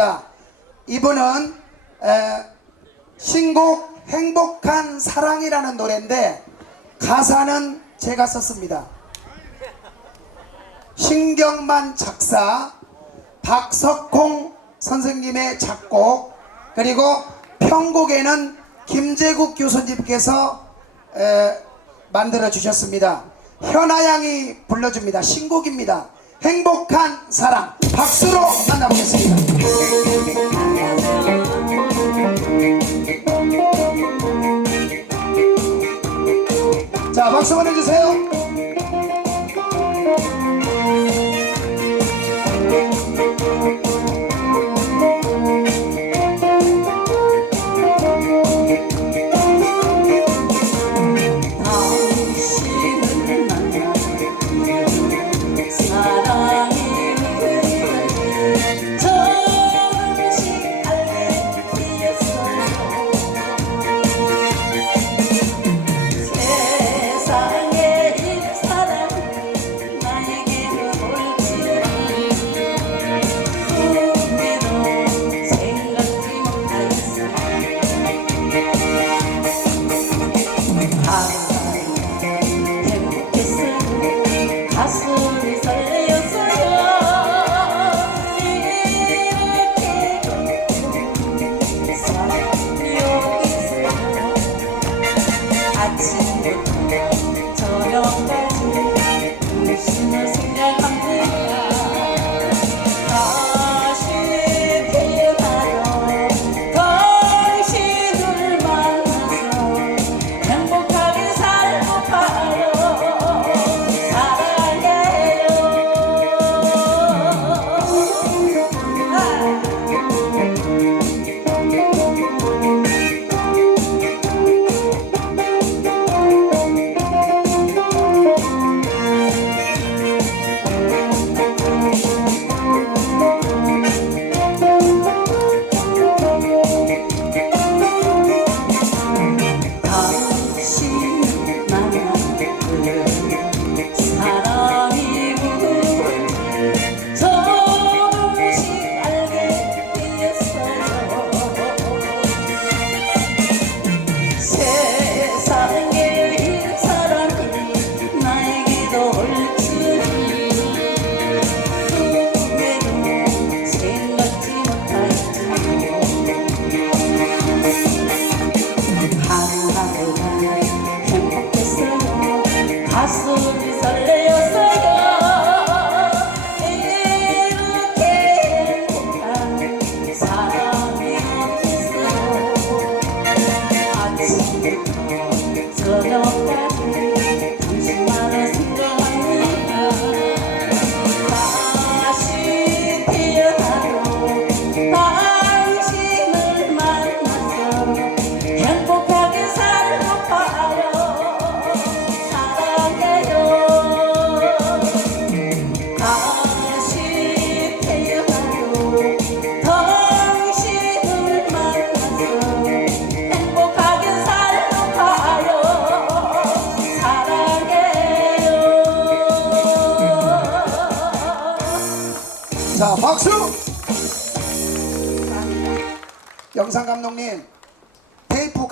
자, 이분은 에, 신곡 행복한 사랑이라는 노래인데 가사는 제가 썼습니다. 신경만 작사, 박석홍 선생님의 작곡, 그리고 편곡에는 김재국 교수님께서 에, 만들어 주셨습니다. 현아양이 불러줍니다. 신곡입니다. 행복한 사랑. 박수로 만나보겠습니다. 자, 박수 보내주세 사랑 설레었어요. 이렇게 행복한 사람이 없겠어요. 아침부터 저녁까지 자, 박수! 영상 감독님, 테이프